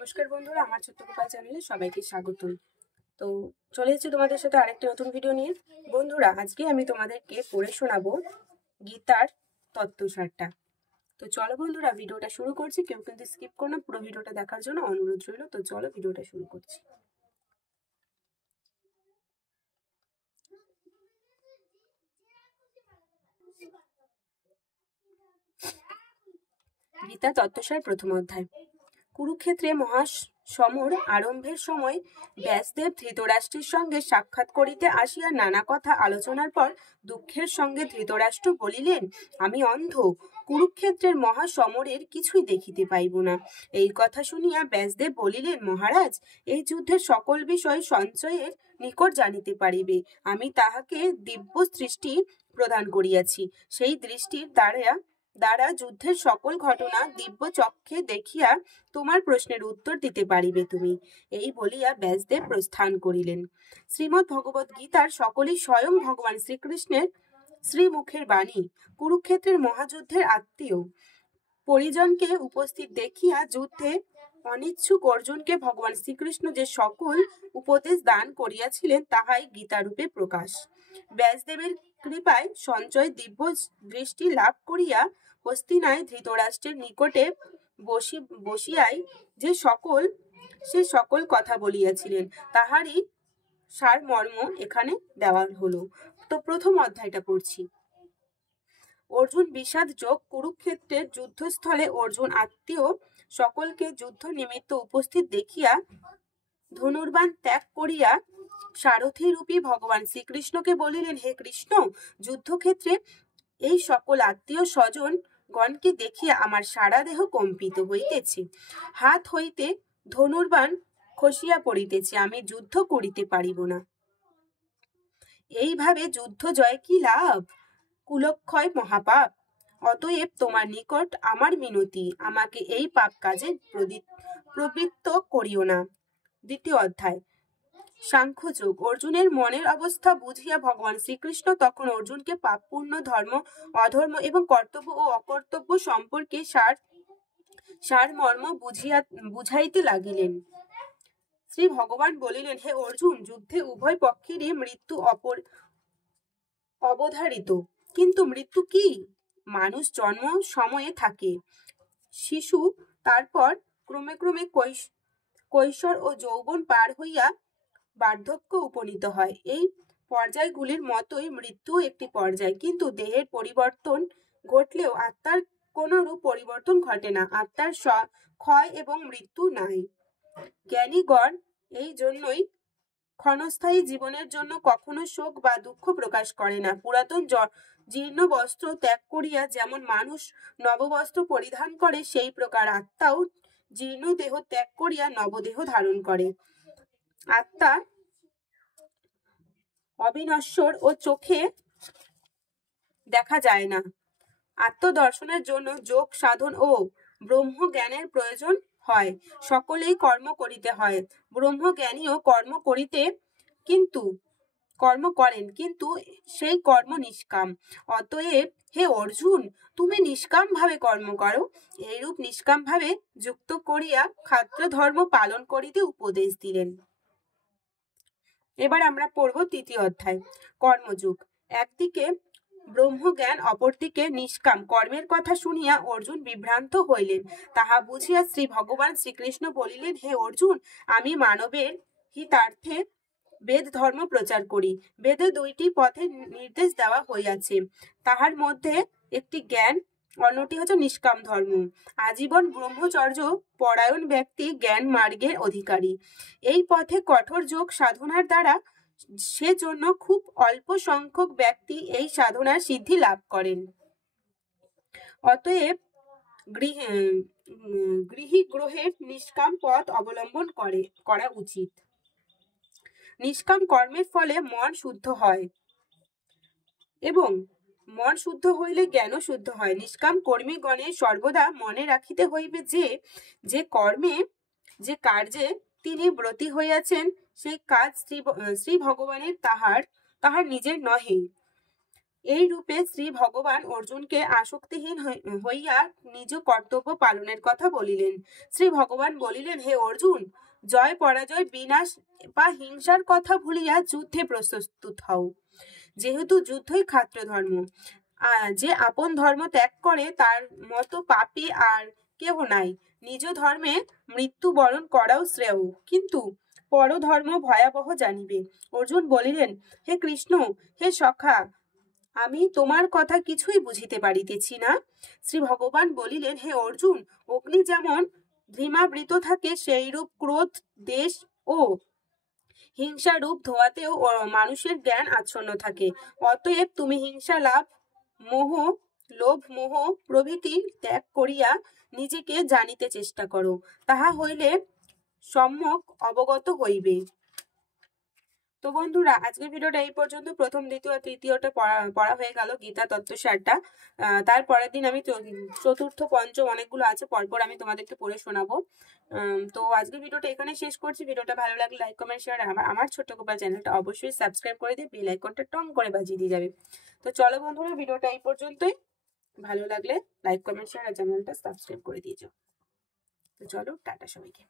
নমস্কার বন্ধুরা, আমার ছোট্ট গোপাল চ্যানেলে সবাইকে স্বাগতম। তো চলে এসেছি তোমাদের সাথে আরেকটি নতুন ভিডিও নিয়ে। বন্ধুরা, আজকে আমি তোমাদেরকে পড়ে শোনাবো গীতার তত্ত্বসারটা। তো চলো বন্ধুরা, ভিডিওটা শুরু করছি। কেউ কিন্তু স্কিপ করো না, পুরো ভিডিওটা দেখার জন্য অনুরোধ রইল। তো চলো ভিডিওটা শুরু করছি। গীতা তত্ত্বসার প্রথম অধ্যায়। কুরুক্ষেত্রে মহাসমর আরম্ভের সময় ব্যাসদেব ধৃতরাষ্ট্রের সঙ্গে সাক্ষাৎ করিতে আসিয়া নানা কথা আলোচনার পর দুঃখের সঙ্গে ধৃতরাষ্ট্র বলিলেন, আমি অন্ধ, কুরুক্ষেত্রের মহাসমরের কিছুই দেখিতে পাইব না। এই কথা শুনিয়া ব্যাসদেব বলিলেন, মহারাজ, এই যুদ্ধের সকল বিষয় সঞ্চয়ের নিকট জানিতে পারিবে। আমি তাহাকে দিব্য দৃষ্টি প্রদান করিয়াছি। সেই দৃষ্টির দ্বারা যুদ্ধের সকল ঘটনা দিব্য চক্ষে দেখিয়া তোমার প্রশ্নের উত্তর দিতে পারিবে তুমি। এই বলিয়া ব্যাসদেব প্রস্থান করিলেন। শ্রীমদ্ ভগবত গীতার সকলেই স্বয়ং ভগবান শ্রীকৃষ্ণের শ্রীমুখের বাণী। কুরুক্ষেত্রের মহাযুদ্ধের আত্মীয় পরিজনকে উপস্থিত দেখিয়া যুদ্ধে অনিচ্ছুক অর্জুনকে ভগবান শ্রীকৃষ্ণ যে সকল উপদেশ দান করিয়াছিলেন তাহাই গীতারূপে প্রকাশ। ব্যাসদেবের কৃপায় সঞ্জয় দিব্য দৃষ্টি লাভ করিয়া হস্তিনায় ধৃতরাষ্ট্রের নিকটে বসিয়াই সে সকল কথা বলিয়াছিলেন তাহারই সারমর্ম এখানে দেওয়া হলো। তো প্রথম অধ্যায়টা পড়ছি। অর্জুন বিষাদ যোগ। কুরুক্ষেত্রের যুদ্ধস্থলে অর্জুন আত্মীয় সকলকে যুদ্ধ নিমিত্ত উপস্থিত দেখিয়া ধনুর্বাণ ত্যাগ করিয়া সারথী রূপী ভগবান শ্রীকৃষ্ণকে বলিলেন, হে কৃষ্ণ, যুদ্ধক্ষেত্রে এই সকল আত্মীয় স্বজন গণকে দেখিয়া আমার সারা দেহ কম্পিত হইতেছে, হাত হইতে ধনুর্বাণ খসিয়া পড়িতেছে, আমি যুদ্ধ করিতে পারিব না। এইভাবে যুদ্ধ জয় কি লাভ? কুলক্ষয় মহাপাপ। অতএব তোমার নিকট আমার মিনতি, আমাকে এই পাপ কাজে প্রবৃত্ত করিও না। দ্বিতীয় অধ্যায়। সাংখ্যযোগ। অর্জুনের মনের অবস্থা বুঝিয়া ভগবান শ্রীকৃষ্ণ তখন অর্জুনকে পাপ, পুণ্য, ধর্ম, অধর্ম এবং কর্তব্য ও অকর্তব্য সম্পর্কে সারমর্ম বুঝাইতে লাগিলেন। শ্রী ভগবান বলিলেন, হে অর্জুন, যুদ্ধে উভয় পক্ষেরই মৃত্যু অবধারিত। কিন্তু মৃত্যু কি? মানুষ জন্ম সময়ে থাকে শিশু, তারপর ক্রমে ক্রমে কৈশোর ও যৌবন পার হইয়া বার্ধক্য উপনীত হয়। এই পর্যায়গুলির মতোই মৃত্যু একটি পর্যায়। কিন্তু দেহের পরিবর্তন ঘটলেও আত্মার কোনরূপ পরিবর্তন ঘটে না। আত্মার ক্ষয় এবং মৃত্যু নাই। জ্ঞানীগণ এই জন্যই ক্ষণস্থায়ী জীবনের জন্য কখনো শোক বা দুঃখ প্রকাশ করে না। পুরাতন জীর্ণ বস্ত্র ত্যাগ করিয়া যেমন মানুষ নববস্ত্র পরিধান করে, সেই প্রকার আত্মাও জীর্ণ দেহ ত্যাগ করিয়া নবদেহ ধারণ করে। আত্মা অবিনশ্বর ও চোখে দেখা যায় না। আত্মদর্শনের জন্য যোগ সাধন ও ব্রহ্ম জ্ঞানের প্রয়োজন হয়। সকলেই কর্ম করিতে হয়। ব্রহ্মজ্ঞানীও কর্ম করেন, কিন্তু সেই কর্ম নিষ্কাম। অতএব হে অর্জুন, তুমি নিষ্কাম ভাবে কর্ম করো। এইরূপ নিষ্কাম ভাবে যুক্ত করিয়া ক্ষাত্র ধর্ম পালন করিতে উপদেশ দিলেন। এবার আমরা পড়ব তৃতীয় অধ্যায়। কর্মযোগ। একদিকে ব্রহ্মজ্ঞান, অপরদিকে নিষ্কাম কর্মের কথা শুনিয়া অর্জুন বিভ্রান্ত হইলেন। তাহা বুঝিয়া শ্রী ভগবান শ্রীকৃষ্ণ বলিলেন, হে অর্জুন, আমি মানবের হিতার্থে বেদ ধর্ম প্রচার করি। বেদে দুইটি পথে নির্দেশ দেওয়া হইয়াছে, তাহার মধ্যে একটি জ্ঞান, অন্যটি হচ্ছে নিষ্কাম ধর্ম। আজীবন ব্রহ্মচর্য পরায়ণ ব্যক্তি জ্ঞান মার্গের অধিকারী। এই পথে কঠোর যোগ সাধনার দ্বারা সেজন্য খুব অল্প সংখ্যক ব্যক্তি এই সাধনার সিদ্ধি লাভ করেন। অতএব গৃহী গ্রহের নিষ্কাম পথ অবলম্বন করা উচিত। নিষ্কাম কর্মের ফলে মন শুদ্ধ হয় এবং মন শুদ্ধ হইলে জ্ঞানও শুদ্ধ হয়। নিষ্কাম কর্মীগণের সর্বদা মনে রাখিতে হইবে যে কার্যে তিনি ব্রতী হইয়াছেন, সেই কাজ শ্রী ভগবানের, তাহার নিজের নহে। এই রূপে শ্রী ভগবান অর্জুনকে আসক্তিহীন হইয়া নিজ কর্তব্য পালনের কথা বলিলেন। শ্রী ভগবান বলিলেন, হে অর্জুন, জয় পরাজয় বিনাশ বা হিংসার কথা ভুলিয়া যুদ্ধে প্রস্তুত হও। যেহেতু যুদ্ধই ক্ষাত্র ধর্ম, যে আপন ধর্ম ত্যাগ করে তার মতো পাপী আর কেহ নাই। নিজ ধর্মে মৃত্যুবরণ করাও শ্রেয়, কিন্তু পরধর্ম ভয়াবহ জানিবে। অর্জুন বলিলেন, হে কৃষ্ণ, হে সখা, আমি তোমার কথা কিছুই বুঝিতে পারিতেছি না। শ্রী ভগবান বলিলেন, হে অর্জুন, অগ্নি যেমন ধূমাবৃত থাকে, সেই রূপ ক্রোধ, দেশ ও হিংসা রূপ ধোঁয়াতেও মানুষের জ্ঞান আচ্ছন্ন থাকে। অতএব তুমি হিংসা, লোভ মোহ প্রভৃতি ত্যাগ করিয়া নিজেকে জানিতে চেষ্টা করো, তাহা হইলে সম্যক অবগত হইবে। তো বন্ধুরা, আজকের ভিডিওটা এই পর্যন্ত। প্রথম, দ্বিতীয় আর তৃতীয়টা পড়া হয়ে গেল, গীতা তত্ত্বসারটা। তারপরের দিন আমি চতুর্থ, পঞ্চম অনেকগুলো আছে, পরপর আমি তোমাদেরকে পড়ে শোনাবো। তো আজকের ভিডিওটা এখানে শেষ করছি। ভিডিওটা ভালো লাগলে লাইক, কমেন্ট, শেয়ার, আমার ছোট্ট গোপাল চ্যানেলটা অবশ্যই সাবস্ক্রাইব করে দিয়ে বেল আইকনটা টং করে বাজিয়ে দিয়ে যাবে। তো চলো বন্ধুরা, ভিডিওটা এই পর্যন্তই। ভালো লাগলে লাইক, কমেন্ট, শেয়ার আর চ্যানেলটা সাবস্ক্রাইব করে দিয়ে যাও। তো চলো, টাটা সবাইকে।